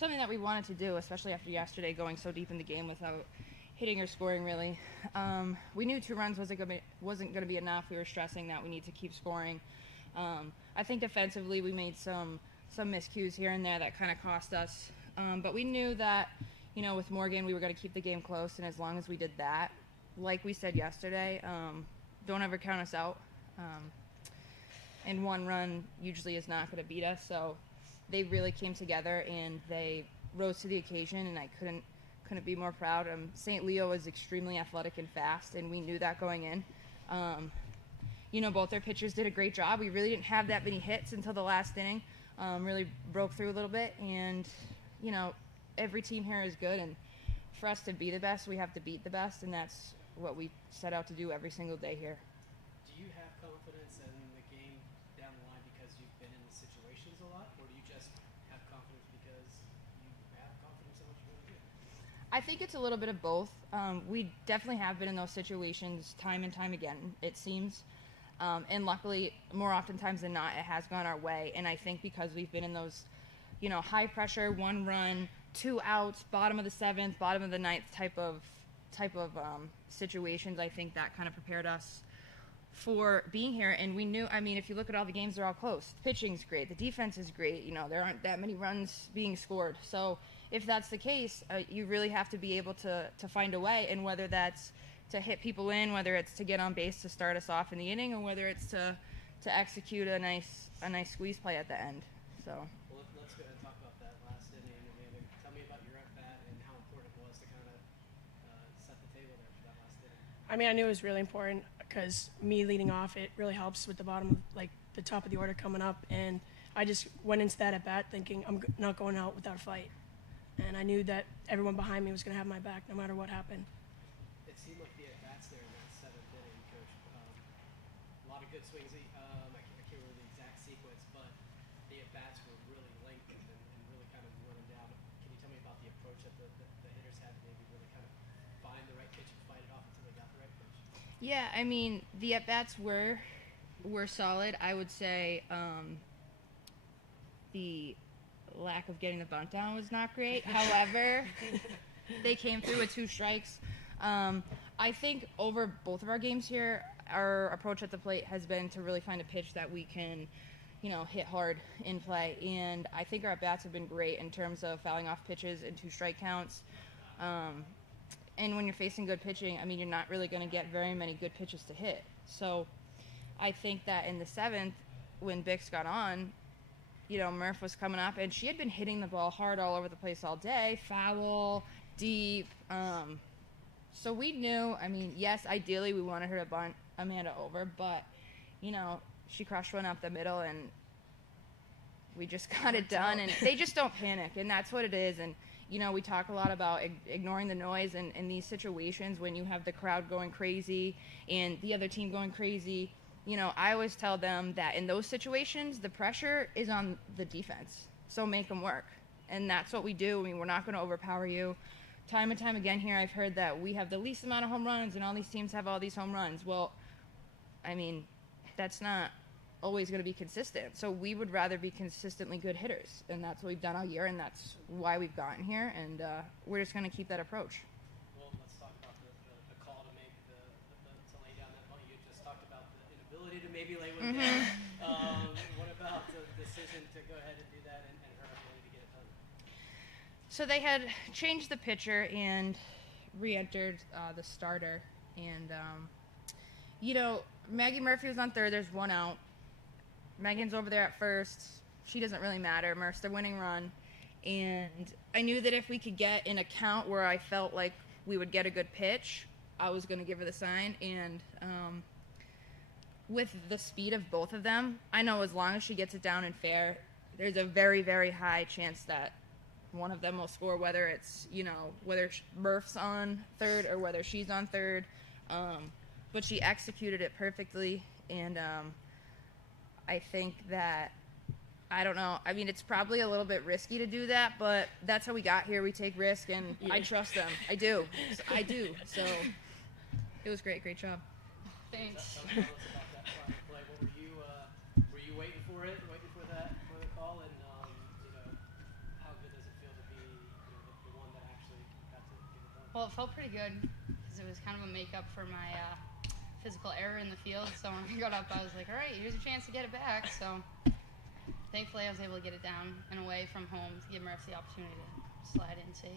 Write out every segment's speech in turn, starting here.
something that we wanted to do, especially after yesterday going so deep in the game without hitting or scoring really. We knew 2 runs wasn't going to be enough. We were stressing that we need to keep scoring. I think defensively we made some miscues here and there that kind of cost us. But we knew that, with Morgan we were going to keep the game close, and as long as we did that, like we said yesterday, don't ever count us out. And 1 run usually is not going to beat us. So they really came together and they rose to the occasion, and I couldn't be more proud. St. Leo is extremely athletic and fast, and we knew that going in. Both their pitchers did a great job. We really didn't have that many hits until the last inning. Really broke through a little bit, and every team here is good, and for us to be the best, we have to beat the best, and that's what we set out to do every single day here. Do you have confidence in the game down the line because you've been in the situations a lot, or do you just have confidence because you have confidence in what you're going to do? I think it's a little bit of both. We definitely have been in those situations time and time again, it seems. And luckily, more oftentimes than not, it has gone our way. And I think because we've been in those, high pressure, 1 run, 2 outs, bottom of the 7th, bottom of the 9th type of situations, I think that kind of prepared us for being here. And we knew, if you look at all the games, they're all close. The pitching's great. The defense is great. There aren't that many runs being scored. So if that's the case, you really have to be able to find a way, and whether that's to hit people in, whether it's to get on base to start us off in the inning, or whether it's to execute a nice squeeze play at the end. So. Well, let's go ahead and talk about that last inning. Amanda, tell me about your at-bat and how important it was to kind of set the table there for that last inning. I knew it was really important because me leading off, it really helps with the bottom, the top of the order coming up, and I just went into that at-bat thinking I'm not going out without a fight. And I knew that everyone behind me was going to have my back no matter what happened. It seemed like the at-bats there in that 7th inning, Coach. A lot of good swings. I can't remember the exact sequence, but the at-bats were really lengthened and really kind of running down. Can you tell me about the approach that the hitters had to maybe really kind of find the right pitch and fight it off until they got the right pitch? Yeah, the at-bats were solid. I would say the lack of getting the bunt down was not great. However, they came through with 2 strikes. I think over both of our games here, our approach at the plate has been to really find a pitch that we can, hit hard in play. And I think our at-bats have been great in terms of fouling off pitches and 2 strike counts. And when you're facing good pitching, you're not really going to get very many good pitches to hit. So I think that in the 7th, when Bix got on, Murph was coming up, and she had been hitting the ball hard all over the place all day, foul, deep. So we knew, yes, ideally we wanted her to bunt Amanda over, but, she crushed one up the middle, and we just got it done. And they just don't panic, and that's what it is. And, we talk a lot about ignoring the noise in these situations when you have the crowd going crazy and the other team going crazy. I always tell them that in those situations, the pressure is on the defense. So make them work. And that's what we do. We're not going to overpower you. Time and time again here, I've heard that we have the least amount of home runs and all these teams have all these home runs. Well, that's not always going to be consistent. So we would rather be consistently good hitters. And that's what we've done all year, and that's why we've gotten here. And we're just going to keep that approach. Well, let's talk about the call to make to lay down that bunt. You just talked about the inability to maybe lay one down. What about the decision to go ahead and do that and her ability to get it done? So they had changed the pitcher and re-entered the starter. And, Maggie Murphy was on third. There's 1 out. Megan's over there at first. She doesn't really matter. Murph's the winning run. And I knew that if we could get in a count where I felt like we would get a good pitch, I was going to give her the sign. And with the speed of both of them, I know as long as she gets it down and fair, there's a very, very high chance that one of them will score, whether it's, whether Murph's on third or whether she's on third. But she executed it perfectly. And I think that, I don't know, it's probably a little bit risky to do that, but that's how we got here. We take risk, and I trust them. I do. So it was great. Great job. Thanks. Tell us about that final play. What were you waiting for it, for the call, and how good does it feel to be Well, it felt pretty good because it was kind of a makeup for my physical error in the field. So when I got up, I was like, all right, here's a chance to get it back. So thankfully, I was able to get it down and away from home to give Murph the opportunity to slide in safe.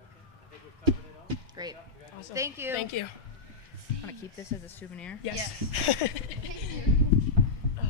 Okay, I think we've covered it all. Great. Awesome. Thank you. Thank you. Want to keep this as a souvenir? Yes. Yes.